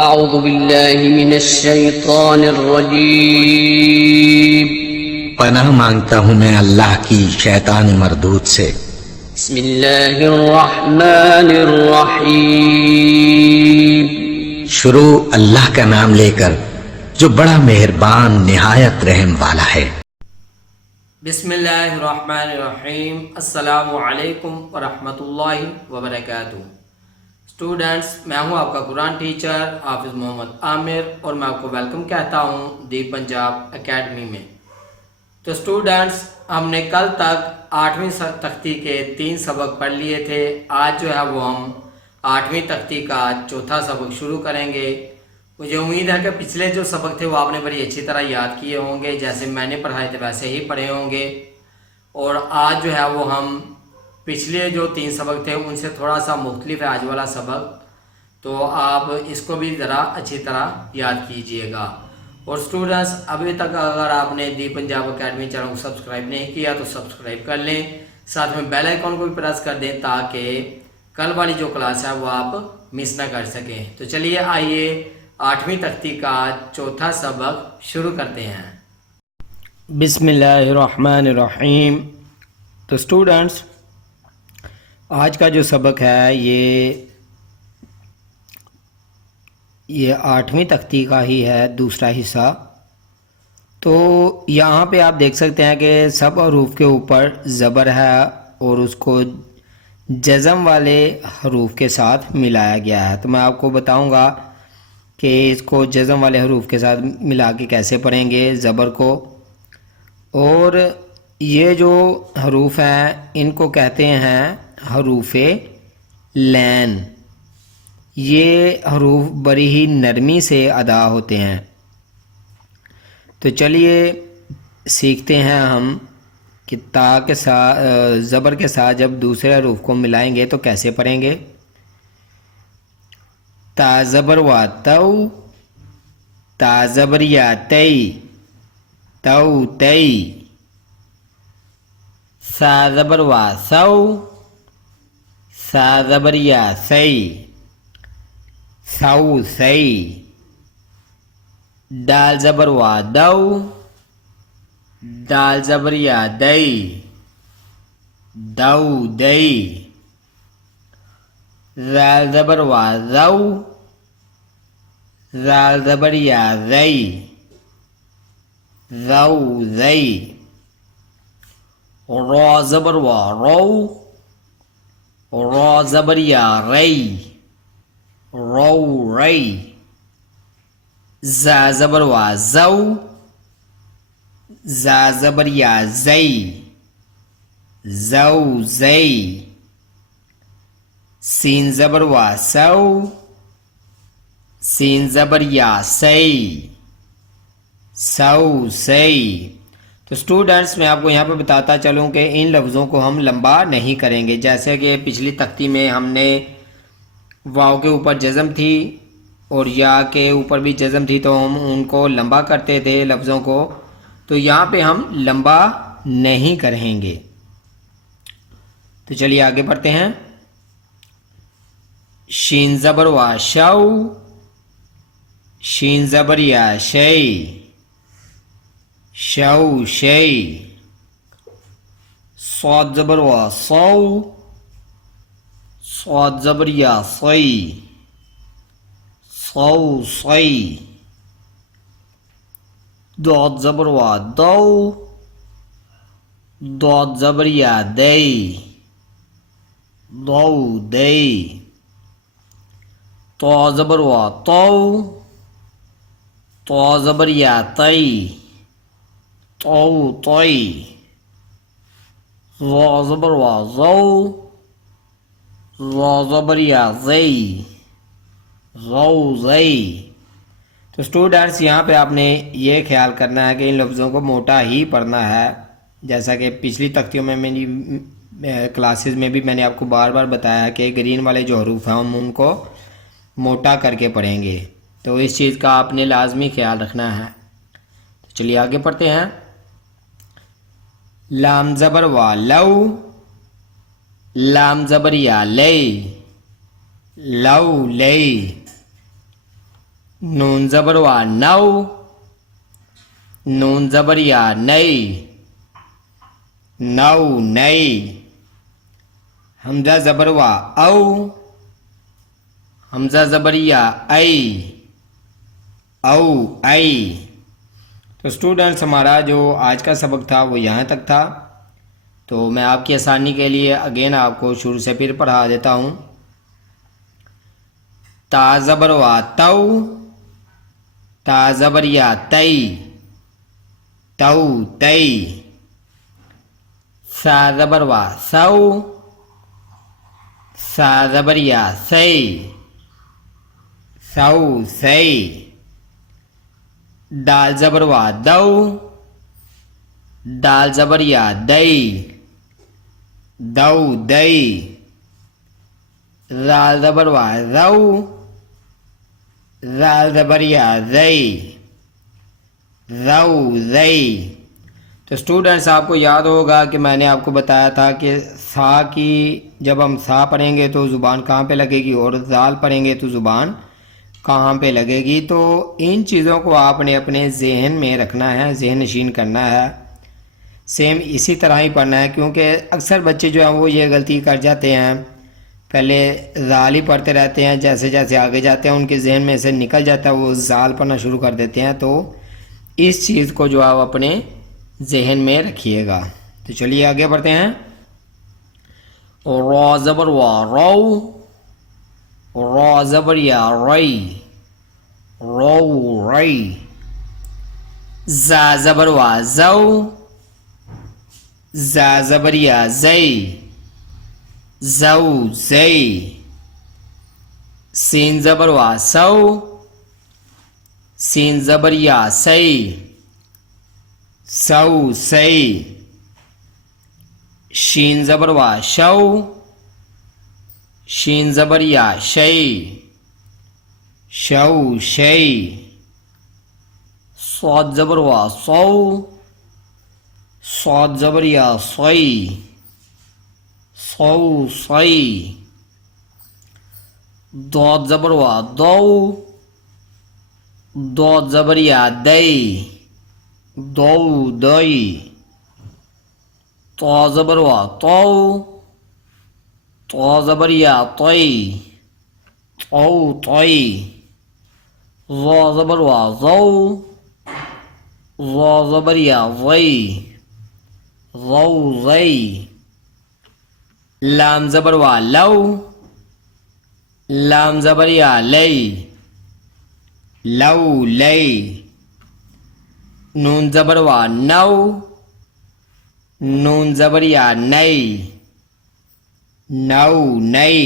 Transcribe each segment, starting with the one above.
أعوذ بالله من الشيطان الرجيم پناہ مانگتا ہوں میں اللہ کی شیطان مردود سے۔ بسم الله الرحمن الرحيم شروع اللہ کا نام لے کر جو بڑا مہربان نہایت رحم والا ہے۔ بسم اللہ الرحمن الرحیم۔ السلام علیکم ورحمۃ اللہ وبرکاتہ۔ اسٹوڈنٹس، میں ہوں آپ کا قرآن ٹیچر حافظ محمد عامر اور میں آپ کو ویلکم کہتا ہوں دی پنجاب اکیڈمی میں۔ تو اسٹوڈنٹس، ہم نے کل تک 8ویں تختی کے 3 سبق پڑھ لیے تھے۔ آج جو ہے وہ ہم 8ویں تختی کا چوتھا سبق شروع کریں گے۔ مجھے امید ہے کہ پچھلے جو سبق تھے وہ آپ نے بڑی اچھی طرح یاد کیے ہوں گے، جیسے میں نے پڑھائے تھے ویسے ہی پڑھے ہوں گے۔ اور آج جو ہے وہ ہم پچھلے جو 3 سبق تھے ان سے تھوڑا سا مختلف ہے آج والا سبق، تو آپ اس کو بھی ذرا اچھی طرح یاد کیجئے گا۔ اور اسٹوڈنٹس، ابھی تک اگر آپ نے دی پنجاب اکیڈمی چینل کو سبسکرائب نہیں کیا تو سبسکرائب کر لیں، ساتھ میں بیل آئیکن کو بھی پریس کر دیں تاکہ کل والی جو کلاس ہے وہ آپ مس نہ کر سکیں۔ تو چلیے آئیے 8ویں تختی کا چوتھا سبق شروع کرتے ہیں۔ بسم اللہ الرحمن الرحیم۔ تو اسٹوڈنٹس، آج کا جو سبق ہے یہ 8ویں تختی کا ہی ہے، دوسرا حصہ۔ تو یہاں پہ آپ دیکھ سکتے ہیں کہ سب حروف کے اوپر زبر ہے اور اس کو جزم والے حروف کے ساتھ ملایا گیا ہے۔ تو میں آپ کو بتاؤں گا کہ اس کو جزم والے حروف کے ساتھ ملا کے کیسے پڑھیں گے زبر کو۔ اور یہ جو حروف ہیں ان کو کہتے ہیں حروف لین۔ یہ حروف بڑی ہی نرمی سے ادا ہوتے ہیں۔ تو چلیے سیکھتے ہیں ہم کہ تا کے ساتھ زبر کے ساتھ جب دوسرے حروف کو ملائیں گے تو کیسے پڑھیں گے۔ تا زبر وا تو، تا زبر یا تی، تو تی۔ سا زبر وا سو، سا زبر یا سی، سو سی۔ دال زبر وا دو، دال زبر یا دی، دو دی۔ زال زبر وا زو، زال زبر یا زی، زو زی۔ را زبر وا رو، را زبر یا ری، رو ری۔ زا زبر وا زو، زا زبر یا زی، زو زی۔ سین زبر وا سو، سین زبر یا سی، سو سی۔ تو اسٹوڈنٹس، میں آپ کو یہاں پہ بتاتا چلوں کہ ان لفظوں کو ہم لمبا نہیں کریں گے، جیسے کہ پچھلی تختی میں ہم نے واو کے اوپر جزم تھی اور یا کے اوپر بھی جزم تھی تو ہم ان کو لمبا کرتے تھے لفظوں کو، تو یہاں پہ ہم لمبا نہیں کریں گے۔ تو چلیے آگے بڑھتے ہیں۔ شین زبر وا شو، شین زبر یا شی، شو شی۔ صاد زبر وا صو، صاد زبر یا صی، صو صی۔ داد زبر وا دو، داد زبر یا دی، دو دی۔ طا زبر وا تو، طا زبر یا تی، تو تی۔ ظا زبر وا زو، ظا زبر یا زی، زو زی۔ تو اسٹوڈنٹس، یہاں پہ آپ نے یہ خیال کرنا ہے کہ ان لفظوں کو موٹا ہی پڑھنا ہے، جیسا کہ پچھلی تختیوں میں میری کلاسز میں بھی میں نے آپ کو بار بار بتایا کہ گرین والے جو حروف ہیں ہم ان کو موٹا کر کے پڑھیں گے، تو اس چیز کا آپ نے لازمی خیال رکھنا ہے۔ تو چلیے آگے پڑھتے ہیں۔ لام زبر وا لو، لام زبر یا لئی، لو لئی۔ نون زبر وا نو، نون زبر یا نئی، نو نئی، حمزہ زبر وا او، حمزہ زبر یا ای، او ای۔ تو اسٹوڈنٹس ہمارا جو آج کا سبق تھا وہ یہاں تک تھا، تو میں آپ کی آسانی کے لیے اگین آپ کو شروع سے پھر پڑھا دیتا ہوں۔ تا زبر وا تو، تا زبر یا تئی، تو تئی، سا زبر وا سو، سا زبر یا سی، سو سی، دال زبر وا دو، دال زبر یا دئی، دو دئی، زال زبر وا رو، زال زبر یا زئی، رو زئی۔ تو اسٹوڈنٹس آپ کو یاد ہوگا کہ میں نے آپ کو بتایا تھا کہ سا کی جب ہم سا پڑھیں گے تو زبان کہاں پہ لگے گی اور زال پڑھیں گے تو زبان کہاں پہ لگے گی۔ تو ان چیزوں کو آپ نے اپنے ذہن میں رکھنا ہے، ذہن نشین کرنا ہے، سیم اسی طرح ہی پڑھنا ہے، کیونکہ اکثر بچے جو ہیں وہ یہ غلطی کر جاتے ہیں، پہلے زال ہی پڑھتے رہتے ہیں، جیسے جیسے آگے جاتے ہیں ان کے ذہن میں سے نکل جاتا ہے، وہ زال پڑھنا شروع کر دیتے ہیں۔ تو اس چیز کو جو آپ اپنے ذہن میں رکھیے گا۔ تو چلیے آگے بڑھتے ہیں۔ را زبر وا رو، را زبر یا ری، رو ری، زا زبر وا زو، زا زبر یا زئی، زو زئی، سین زبر وا سو، سین زبر یا سی، سو سی، شین زبر وا شو، شین زبر یا شی، شو شی، صاد زبر وا صو، صاد زبر یا صی، صو صی، ضاد زبر وا ضو، ضاد زبر یا دئی، ضو دئی، طا زبر وا طو، طا زبر یا طی، طو طی، ظا زبر وا ظو، ظا زبر یا ظی، ظو ظی، لام زبر وا لو، لام زبر یا لئی، لو لئی، نون زبر وا نو، نون زبر یا نئی، نو نئی،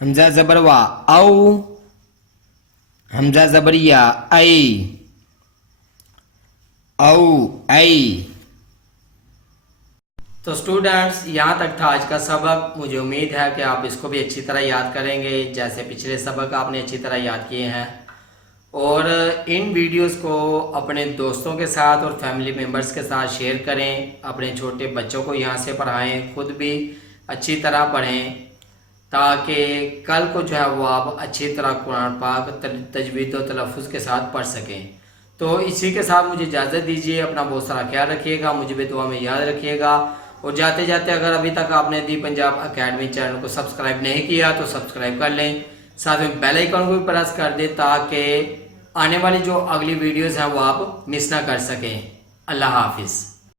حمزہ زبر وا او، حمزہ زبر یا ای، او ای۔ تو اسٹوڈنٹس یہاں تک تھا آج کا سبق۔ مجھے امید ہے کہ آپ اس کو بھی اچھی طرح یاد کریں گے جیسے پچھلے سبق آپ نے اچھی طرح یاد کیے ہیں، اور ان ویڈیوز کو اپنے دوستوں کے ساتھ اور فیملی ممبرز کے ساتھ شیئر کریں، اپنے چھوٹے بچوں کو یہاں سے پڑھائیں، خود بھی اچھی طرح پڑھیں تاکہ کل کو جو ہے وہ آپ اچھی طرح قرآن پاک تجوید و تلفظ کے ساتھ پڑھ سکیں۔ تو اسی کے ساتھ مجھے اجازت دیجیے، اپنا بہت سارا خیال رکھیے گا، مجھے بھی دعا میں یاد رکھیے گا، اور جاتے جاتے اگر ابھی تک آپ نے دی پنجاب اکیڈمی چینل کو سبسکرائب نہیں کیا تو سبسکرائب کر لیں، ساتھ میں بیل آئیکن کو بھی پریس کر دیں تاکہ آنے والی جو اگلی ویڈیوز ہیں وہ آپ مس نہ کر سکیں۔ اللہ حافظ۔